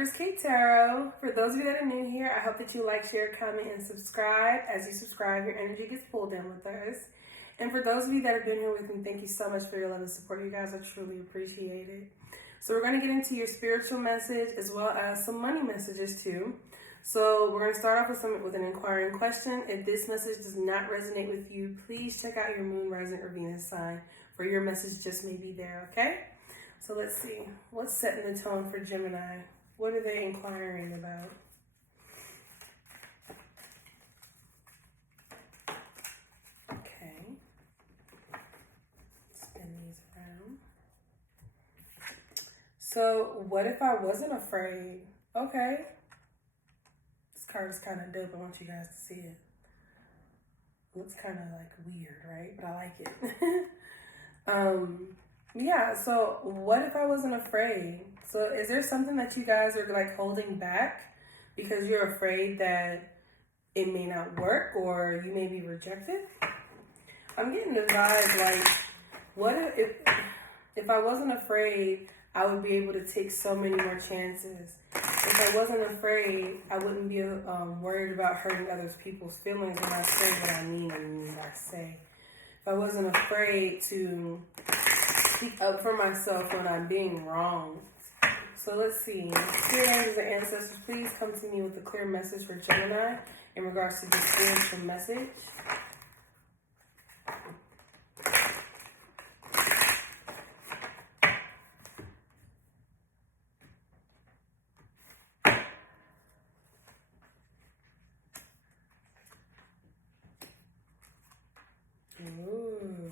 Empress Kate Tarot. For those of you that are new here, I hope that you like, share, comment, and subscribe. As you subscribe, your energy gets pulled in with us. And for those of you that have been here with me, thank you so much for your love and support. You guys are truly appreciated. So we're going to get into your spiritual message as well as some money messages too. So we're going to start off with an inquiring question. If this message does not resonate with you, please check out your moon, rising, or Venus sign, for your message just may be there, okay? So let's see. What's setting the tone for Gemini? What are they inquiring about? Okay. Spin these around. So, what if I wasn't afraid? Okay. This card is kind of dope. I want you guys to see it. It looks kind of like weird, right? But I like it. Yeah, so what if I wasn't afraid? So is there something that you guys are like holding back because you're afraid that it may not work or you may be rejected? I'm getting the vibe like, what if I wasn't afraid, I would be able to take so many more chances. If I wasn't afraid, I wouldn't be worried about hurting other people's feelings when I say what I mean and what I say. If I wasn't afraid to speak up for myself when I'm being wronged. So let's see. Spirit angels and ancestors, please come to me with a clear message for Gemini in regards to the spiritual message. Ooh.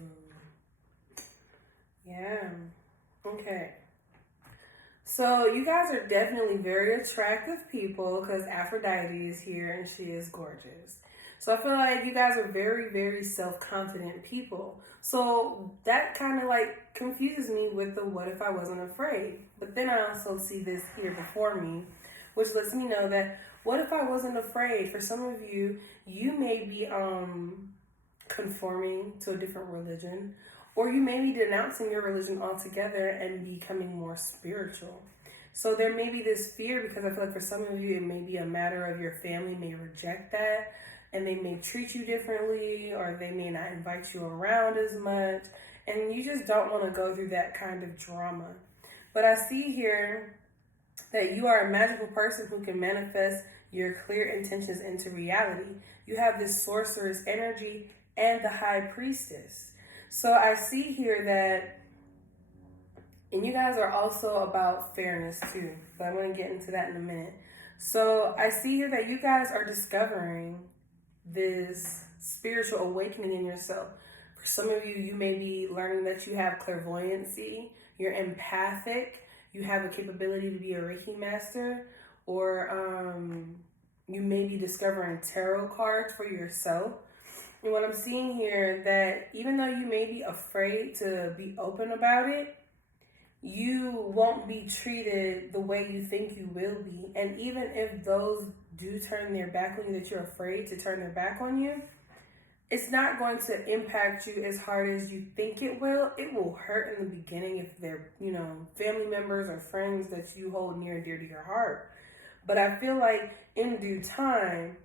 Yeah. Okay. So you guys are definitely very attractive people because Aphrodite is here and she is gorgeous. So I feel like you guys are very, very self-confident people. So that kind of like confuses me with the what if I wasn't afraid. But then I also see this here before me, which lets me know that what if I wasn't afraid? For some of you, you may be conforming to a different religion, or you may be denouncing your religion altogether and becoming more spiritual. So there may be this fear because I feel like for some of you, it may be a matter of your family may reject that and they may treat you differently, or they may not invite you around as much, and you just don't want to go through that kind of drama. But I see here that you are a magical person who can manifest your clear intentions into reality. You have this sorceress energy and the high priestess. So I see here that, and you guys are also about fairness too, but I'm going to get into that in a minute. So I see here that you guys are discovering this spiritual awakening in yourself. For some of you, you may be learning that you have clairvoyancy, you're empathic, you have a capability to be a Reiki master, or you may be discovering tarot cards for yourself. And what I'm seeing here, that even though you may be afraid to be open about it, you won't be treated the way you think you will be. And even if those do turn their back on you, that you're afraid to turn their back on you, it's not going to impact you as hard as you think it will. It will hurt in the beginning if they're, family members or friends that you hold near and dear to your heart. But I feel like in due time,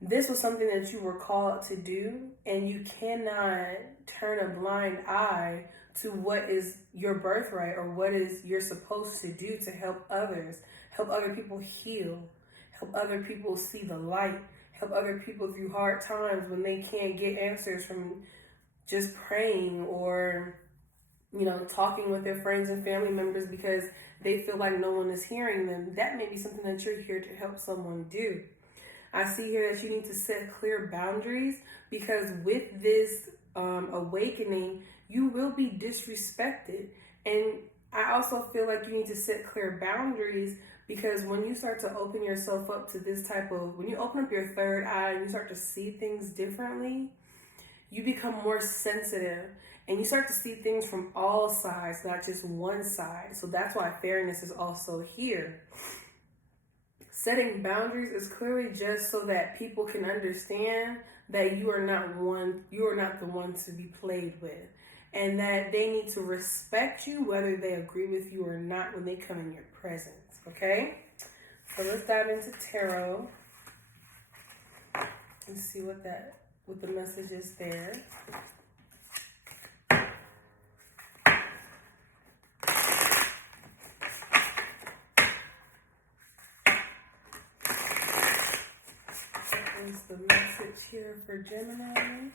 this was something that you were called to do, and you cannot turn a blind eye to what is your birthright or what is you're supposed to do to help others, help other people heal, help other people see the light, help other people through hard times when they can't get answers from just praying or, talking with their friends and family members because they feel like no one is hearing them. That may be something that you're here to help someone do. I see here that you need to set clear boundaries because with this awakening, you will be disrespected. And I also feel like you need to set clear boundaries because when you start to open yourself up to this when you open up your third eye and you start to see things differently, you become more sensitive and you start to see things from all sides, not just one side. So that's why fairness is also here. Setting boundaries is clearly just so that people can understand that you are not the one to be played with, and that they need to respect you whether they agree with you or not when they come in your presence, okay? So let's dive into tarot and see what the message is there. What is the message here for Gemini?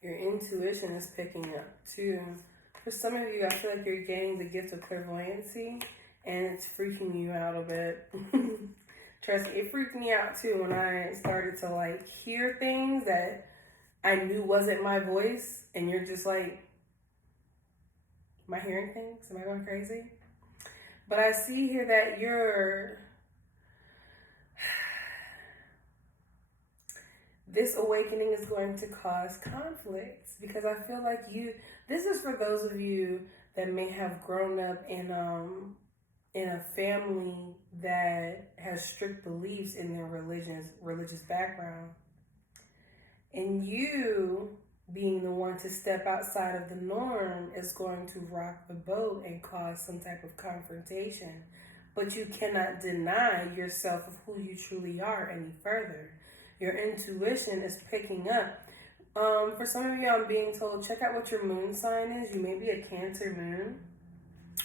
Your intuition is picking up too. For some of you, I feel like you're gaining the gift of clairvoyancy and it's freaking you out a bit. Trust me, it freaked me out too when I started to like hear things that I knew wasn't my voice, and you're just like, am I hearing things? Am I going crazy? But I see here that this awakening is going to cause conflicts, because I feel like this is for those of you that may have grown up in a family that has strict beliefs in their religious background. And you being the one to step outside of the norm is going to rock the boat and cause some type of confrontation. But you cannot deny yourself of who you truly are any further. Your intuition is picking up. For some of you, I'm being told, check out what your moon sign is. You may be a Cancer moon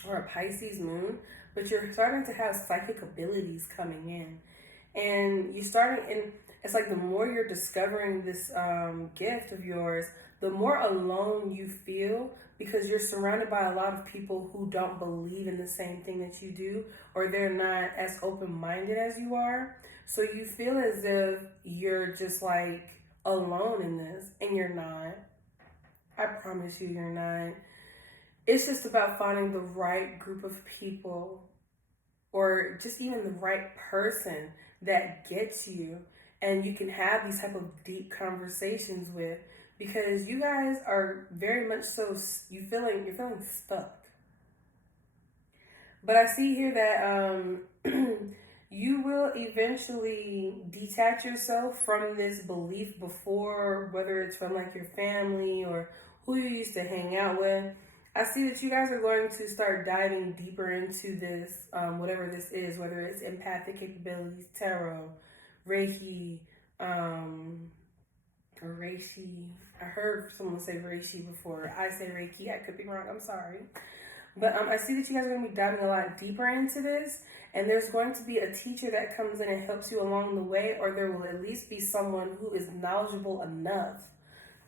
or a Pisces moon, but you're starting to have psychic abilities coming in. And it's like the more you're discovering this gift of yours, the more alone you feel, because you're surrounded by a lot of people who don't believe in the same thing that you do, or they're not as open-minded as you are. So you feel as if you're just like alone in this, and you're not. I promise you, you're not. It's just about finding the right group of people, or just even the right person that gets you, and you can have these type of deep conversations with, because you guys are very much so, you're feeling stuck. But I see here that you will eventually detach yourself from this belief before, whether it's from like your family or who you used to hang out with. I see that you guys are going to start diving deeper into this, whatever this is, whether it's empathic capabilities, tarot, Reiki, or Reishi. I heard someone say Reishi before. I say Reiki. I could be wrong. I'm sorry. But I see that you guys are going to be diving a lot deeper into this, and there's going to be a teacher that comes in and helps you along the way, or there will at least be someone who is knowledgeable enough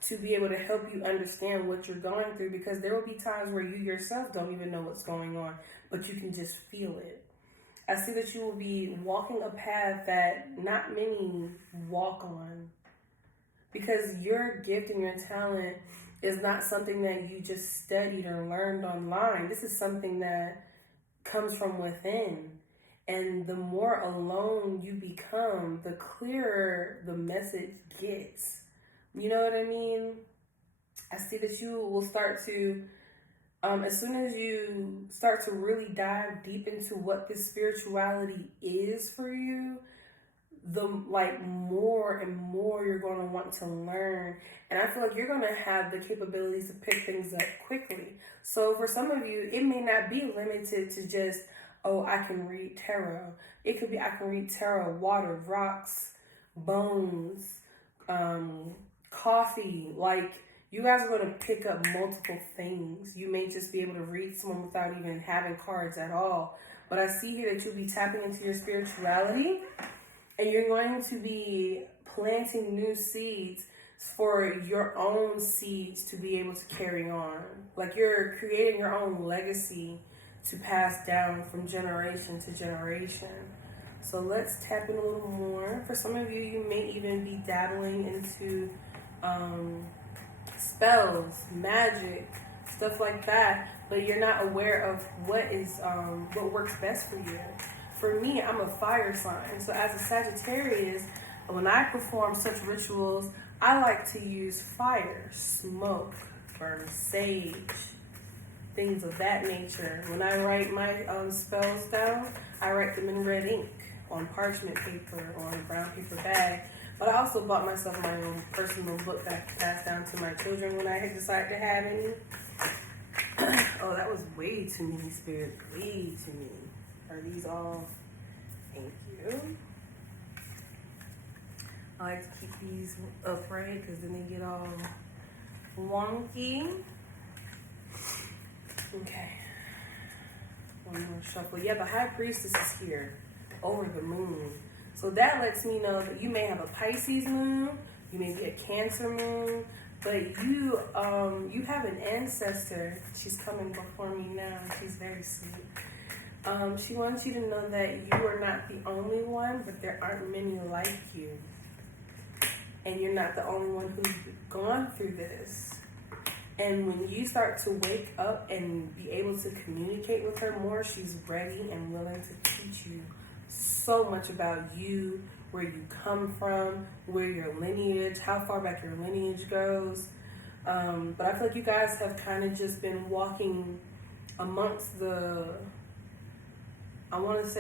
to be able to help you understand what you're going through, because there will be times where you yourself don't even know what's going on, but you can just feel it. I see that you will be walking a path that not many walk on, because your gift and your talent is not something that you just studied or learned online. This is something that comes from within. And the more alone you become, the clearer the message gets. You know what I mean? I see that you will start to, as soon as you start to really dive deep into what this spirituality is for you, the more and more you're going to want to learn. And I feel like you're going to have the capabilities to pick things up quickly. So for some of you, it may not be limited to just, oh, I can read tarot. It could be, I can read tarot, water, rocks, bones, coffee. Like, you guys are going to pick up multiple things. You may just be able to read someone without even having cards at all. But I see here that you'll be tapping into your spirituality, and you're going to be planting new seeds for your own seeds to be able to carry on. Like, you're creating your own legacy to pass down from generation to generation. So let's tap in a little more. For some of you, you may even be dabbling into spells, magic, stuff like that, but you're not aware of what works best for you. For me, I'm a fire sign. So as a Sagittarius, when I perform such rituals, I like to use fire, smoke, burn sage, things of that nature. When I write my spells down, I write them in red ink on parchment paper, on brown paper bag. But I also bought myself my own personal book that I can pass down to my children when I decide to have any. Oh, that was way too many, Spirit. Way too many. Are these all? Thank you. I like to keep these upright because then they get all wonky. Okay. One more shuffle. Yeah, the High Priestess is here over the moon. So that lets me know that you may have a Pisces moon, you may be a Cancer moon, but you have an ancestor. She's coming before me now. She's very sweet. She wants you to know that you are not the only one, but there aren't many like you. And you're not the only one who's gone through this. And when you start to wake up and be able to communicate with her more, she's ready and willing to teach you so much about you, where you come from, where your lineage, how far back your lineage goes. But I feel like you guys have kind of just been walking amongst amongst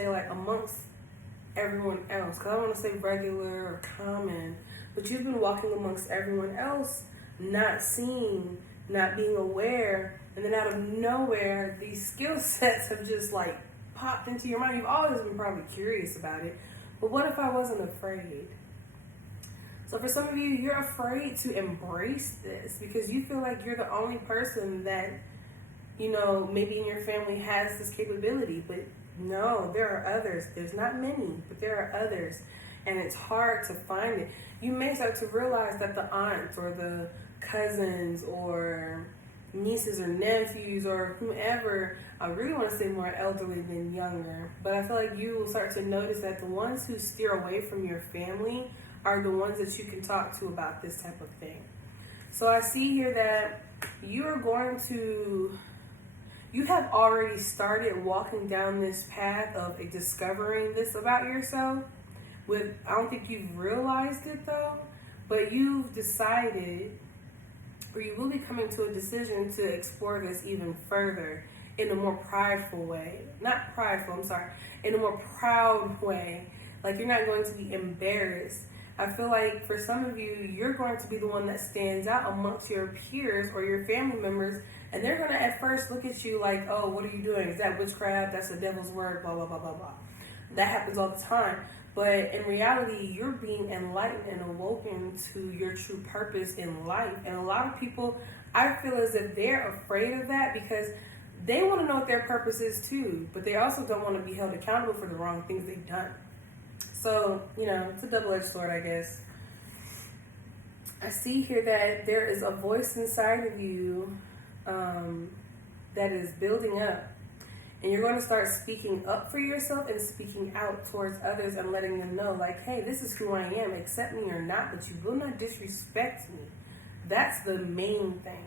everyone else. Because I want to say regular or common, but you've been walking amongst everyone else, not seeing, not being aware, and then out of nowhere, these skill sets have just like popped into your mind. You've always been probably curious about it, but what if I wasn't afraid? So for some of you, you're afraid to embrace this because you feel like you're the only person that, maybe in your family has this capability, but no, there are others. There's not many, but there are others, and it's hard to find it. You may start to realize that the aunts or the cousins or nieces or nephews or whomever, I really want to say more elderly than younger, but I feel like you will start to notice that the ones who steer away from your family are the ones that you can talk to about this type of thing. So I see here that you have already started walking down this path of discovering this about yourself. I don't think you've realized it though, but you've decided, or you will be coming to a decision to explore this even further in a more prideful way. Not prideful, I'm sorry. In a more proud way. Like you're not going to be embarrassed. I feel like for some of you, you're going to be the one that stands out amongst your peers or your family members, and they're going to at first look at you like, oh, what are you doing? Is that witchcraft? That's the devil's word, blah, blah, blah, blah, blah. That happens all the time. But in reality, you're being enlightened and awoken to your true purpose in life. And a lot of people, I feel as if they're afraid of that because they want to know what their purpose is too, but they also don't want to be held accountable for the wrong things they've done. So, it's a double-edged sword, I guess. I see here that there is a voice inside of you that is building up. And you're going to start speaking up for yourself and speaking out towards others and letting them know, like, hey, this is who I am. Accept me or not, but you will not disrespect me. That's the main thing.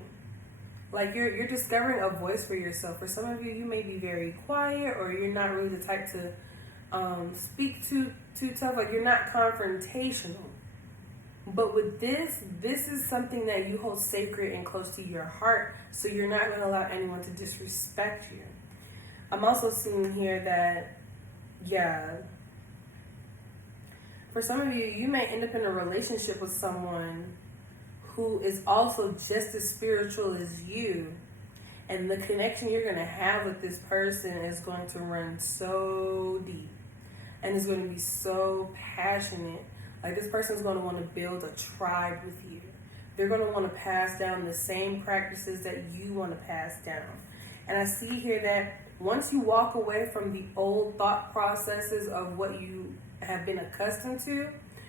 Like, you're discovering a voice for yourself. For some of you, you may be very quiet or you're not really the type to speak too tough. Like, you're not confrontational. But with this is something that you hold sacred and close to your heart, so you're not going to allow anyone to disrespect you. I'm also seeing here that, for some of you, you may end up in a relationship with someone who is also just as spiritual as you. And the connection you're going to have with this person is going to run so deep. And it's going to be so passionate. Like, this person's going to want to build a tribe with you. They're going to want to pass down the same practices that you want to pass down. And I see here that once you walk away from the old thought processes of what you have been accustomed to,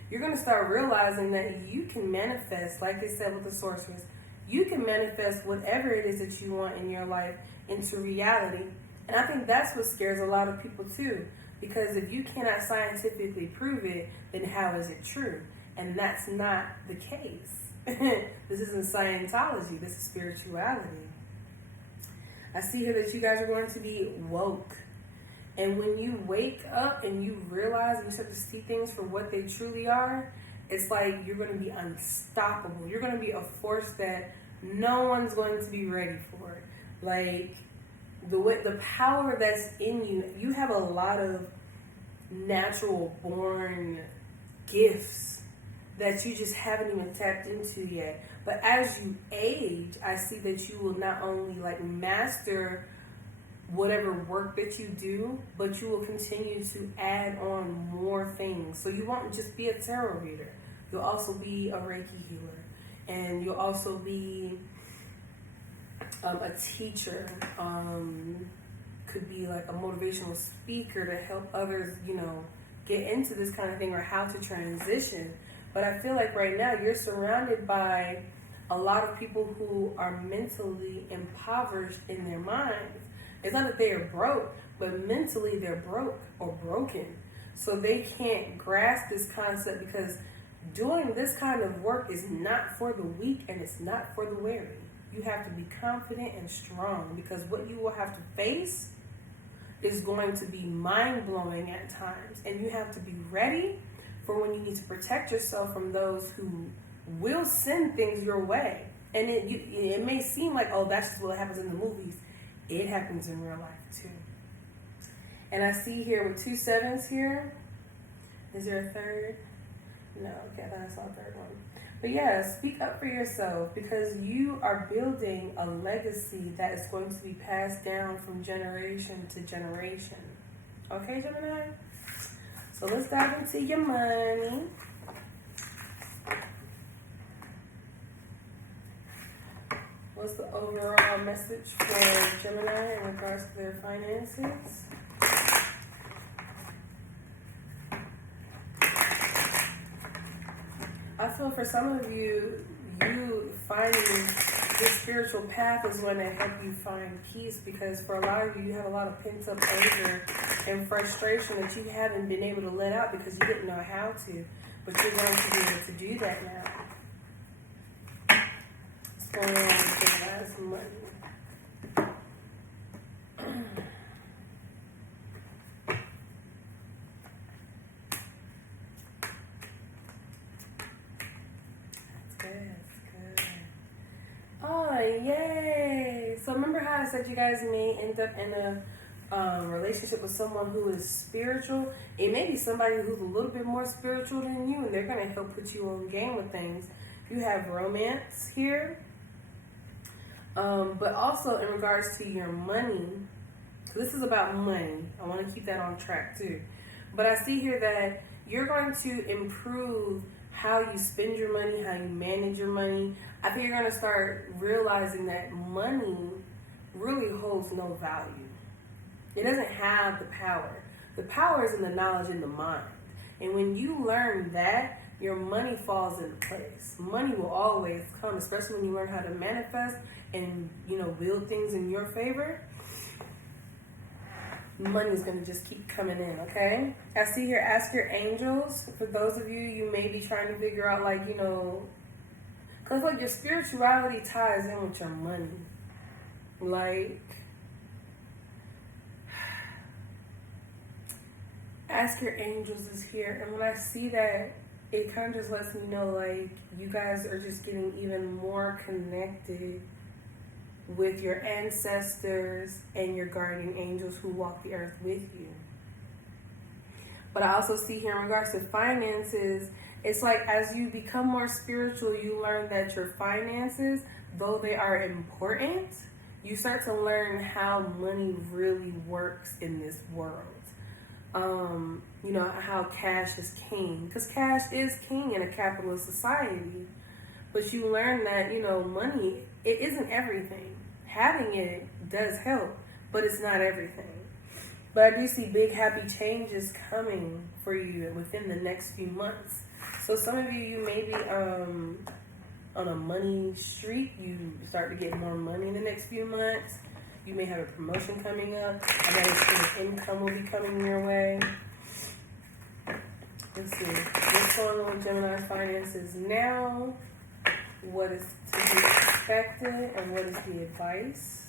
you're going to start realizing that you can manifest, like I said with the sorceress, you can manifest whatever it is that you want in your life into reality. And I think that's what scares a lot of people too. Because if you cannot scientifically prove it, then how is it true? And that's not the case. This isn't Scientology, this is spirituality. I see here that you guys are going to be woke. And when you wake up and you realize and you start to see things for what they truly are, it's like you're going to be unstoppable. You're going to be a force that no one's going to be ready for it. Like, the power that's in you, you have a lot of natural born gifts that you just haven't even tapped into yet. But as you age, I see that you will not only like master whatever work that you do, but you will continue to add on more things. So you won't just be a tarot reader. You'll also be a Reiki healer, and you'll also be a teacher. Could be like a motivational speaker to help others, get into this kind of thing, or how to transition. But I feel like right now you're surrounded by a lot of people who are mentally impoverished in their minds. It's not that they are broke, but mentally they're broke or broken. So they can't grasp this concept, because doing this kind of work is not for the weak and it's not for the weary. You have to be confident and strong, because what you will have to face is going to be mind-blowing at times. And you have to be ready for when you need to protect yourself from those who will send things your way. And it may seem like, oh, that's just what happens in the movies. It happens in real life too. And I see here with 2 7s here. Is there a third? No, okay, that's not a third one. But yeah, speak up for yourself, because you are building a legacy that is going to be passed down from generation to generation. Okay, Gemini? So let's dive into your money. What's the overall message for Gemini in regards to their finances? I feel for some of you, finding this spiritual path is going to help you find peace, because for a lot of you have a lot of pent-up anger and frustration that you haven't been able to let out because you didn't know how to. But you're going to be able to do that now. What's going on with your last money? Oh, yay! So remember how I said you guys may end up in a relationship with someone who is spiritual? It may be somebody who's a little bit more spiritual than you, and they're going to help put you on game with things. You have romance here. But also in regards to your money, this is about money. I want to keep that on track too. But I see here that you're going to improve how you spend your money, how you manage your money. I think you're going to start realizing that money really holds no value. It doesn't have the power. The power is in the knowledge in the mind. And when you learn that, your money falls into place. Money will always come, especially when you learn how to manifest and, build things in your favor. Money is going to just keep coming in, okay? I see here, ask your angels. For those of you, you may be trying to figure out, because your spirituality ties in with your money. Ask your angels is here. And when I see that, it kind of just lets me know, you guys are just getting even more connected with your ancestors and your guardian angels who walk the earth with you. But I also see here in regards to finances, it's like as you become more spiritual, you learn that your finances, though they are important, you start to learn how money really works in this world. How cash is king. Because cash is king in a capitalist society. But you learn that, money, it isn't everything. Having it does help, but it's not everything. But I do see big happy changes coming for you within the next few months. So some of you may be on a money streak. You start to get more money in the next few months. You may have a promotion coming up. Another stream of income will be coming your way. Let's see. What's going on with Gemini's finances now? What is to be expected and what is the advice?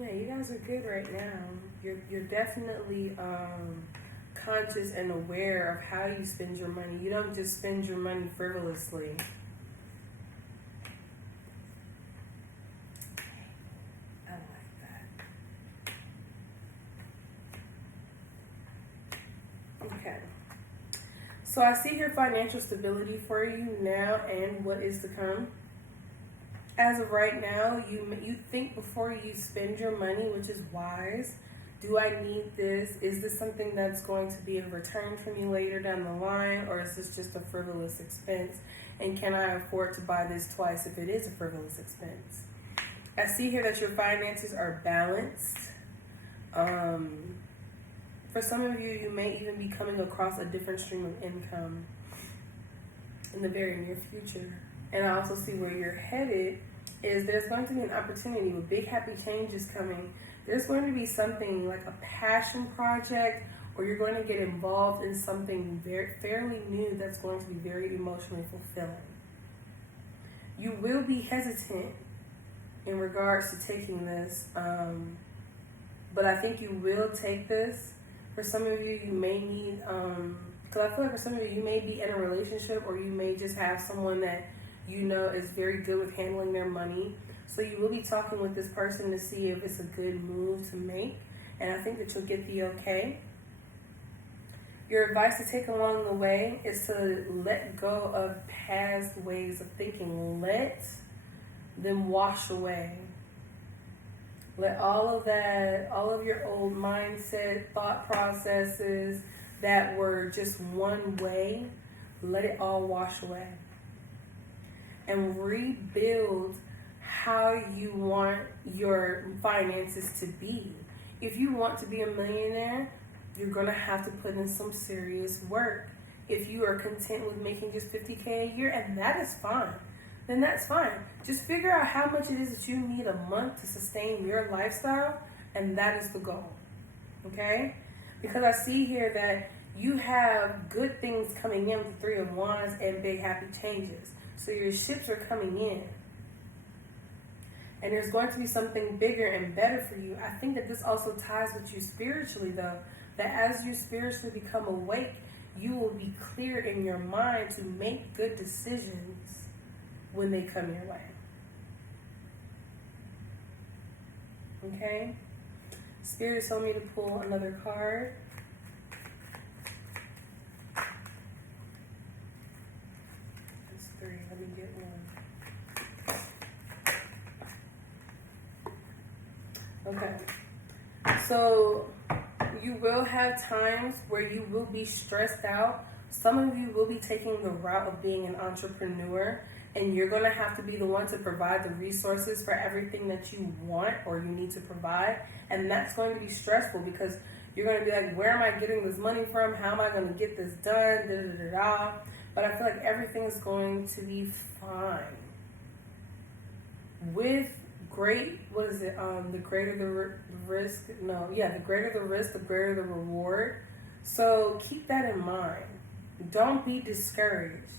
Yeah, you guys are good right now. You're definitely conscious and aware of how you spend your money. You don't just spend your money frivolously. I like that. Okay. So I see here financial stability for you now and what is to come. As of right now, you think before you spend your money, which is wise. Do I need this? Is this something that's going to be a return from you later down the line, or is this just a frivolous expense? And can I afford to buy this twice if it is a frivolous expense? I see here that your finances are balanced. For some of you, you may even be coming across a different stream of income in the very near future. And I also see where you're headed is there's going to be an opportunity with big happy changes coming. There's going to be something like a passion project, or you're going to get involved in something fairly new that's going to be very emotionally fulfilling. You will be hesitant in regards to taking this, but I think you will take this. For some of you, you may need, because I feel like for some of you may be in a relationship, or you may just have someone that you know is very good with handling their money. So you will be talking with this person to see if it's a good move to make. And I think that you'll get the okay. Your advice to take along the way is to let go of past ways of thinking. Let them wash away. Let all of that, all of your old mindset, thought processes that were just one way, let it all wash away. And rebuild how you want your finances to be. If you want to be a millionaire, you're going to have to put in some serious work. If you are content with making just $50K a year, and that is fine, then that's fine. Just figure out how much it is that you need a month to sustain your lifestyle, and that is the goal. Okay? Because I see here that you have good things coming in with the Three of Wands and big happy changes. So your ships are coming in. And there's going to be something bigger and better for you. I think that this also ties with you spiritually, though. That as you spiritually become awake, you will be clear in your mind to make good decisions when they come your way. Okay? Spirit told me to pull another card. That's 3. Let me get one. Okay. So you will have times where you will be stressed out. Some of you will be taking the route of being an entrepreneur, and you're going to have to be the one to provide the resources for everything that you want or you need to provide. And that's going to be stressful because you're going to be like, where am I getting this money from? How am I going to get this done? Da, da, da, da. But I feel like everything is going to be fine. With great, what is it? The greater the risk. No, yeah, the greater the risk, the greater the reward. So keep that in mind. Don't be discouraged.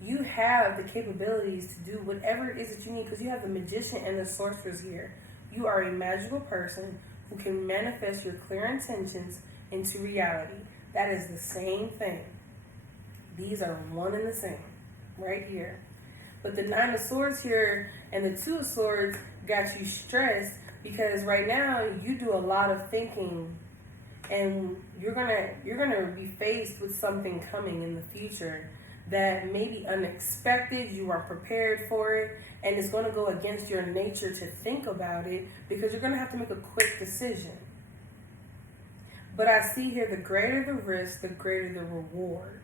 You have the capabilities to do whatever it is that you need because you have the magician and the sorceress here. You are a magical person who can manifest your clear intentions into reality. That is the same thing. These are one and the same right here. But the Nine of Swords here and the Two of Swords got you stressed because right now you do a lot of thinking and you're gonna be faced with something coming in the future that may be unexpected. You are prepared for it, and it's going to go against your nature to think about it because you're going to have to make a quick decision. But I see here the greater the risk, the greater the reward.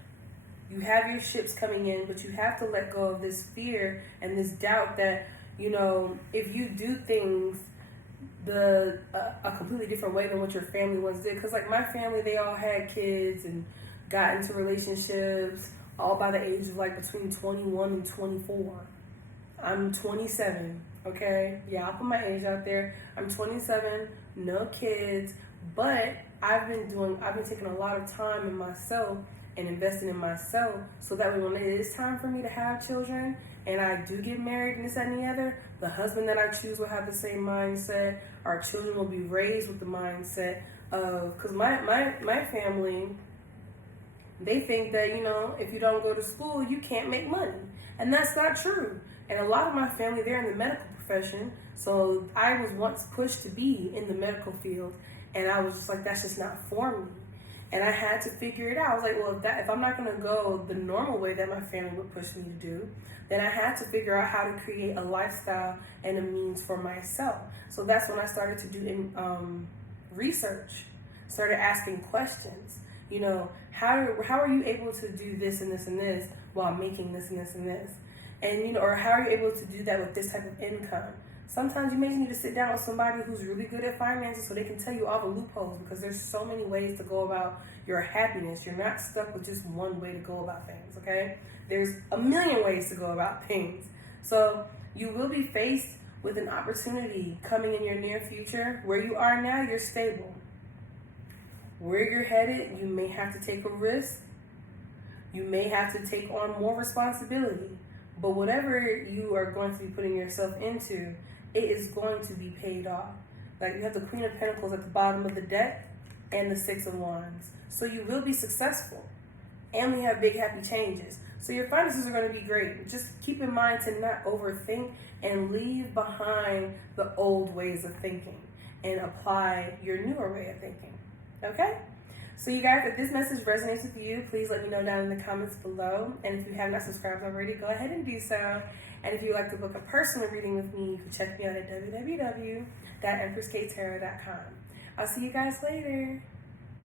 You have your ships coming in, but you have to let go of this fear and this doubt that, you know, if you do things a completely different way than what your family once did. Because like my family, they all had kids and got into relationships all by the age of like between 21 and 24. I'm 27, okay? Yeah, I'll put my age out there. I'm 27, no kids, but I've been taking a lot of time in myself and investing in myself, so that way when it is time for me to have children and I do get married and this, that, and the other, the husband that I choose will have the same mindset. Our children will be raised with the mindset of, because my family, they think that, you know, if you don't go to school, you can't make money. And that's not true. And a lot of my family, they're in the medical profession. So I was once pushed to be in the medical field. And I was just like, that's just not for me. And I had to figure it out. I was like, well, if I'm not going to go the normal way that my family would push me to do, then I had to figure out how to create a lifestyle and a means for myself. So that's when I started to do research, started asking questions. You know, how are you able to do this and this and this while making this and this and this? And, you know, or how are you able to do that with this type of income? Sometimes you may need to sit down with somebody who's really good at finances so they can tell you all the loopholes, because there's so many ways to go about your happiness. You're not stuck with just one way to go about things, okay? There's a million ways to go about things. So you will be faced with an opportunity coming in your near future. Where you are now, you're stable. Where you're headed, you may have to take a risk. You may have to take on more responsibility. But whatever you are going to be putting yourself into, it is going to be paid off. Like, you have the Queen of Pentacles at the bottom of the deck and the Six of Wands. So you will be successful. And we have big happy changes. So your finances are going to be great. Just keep in mind to not overthink and leave behind the old ways of thinking and apply your newer way of thinking. Okay? So you guys, if this message resonates with you, please let me know down in the comments below. And if you have not subscribed already, go ahead and do so. And if you'd like to book a personal reading with me, you can check me out at www.EmpressKateTarot.com. I'll see you guys later.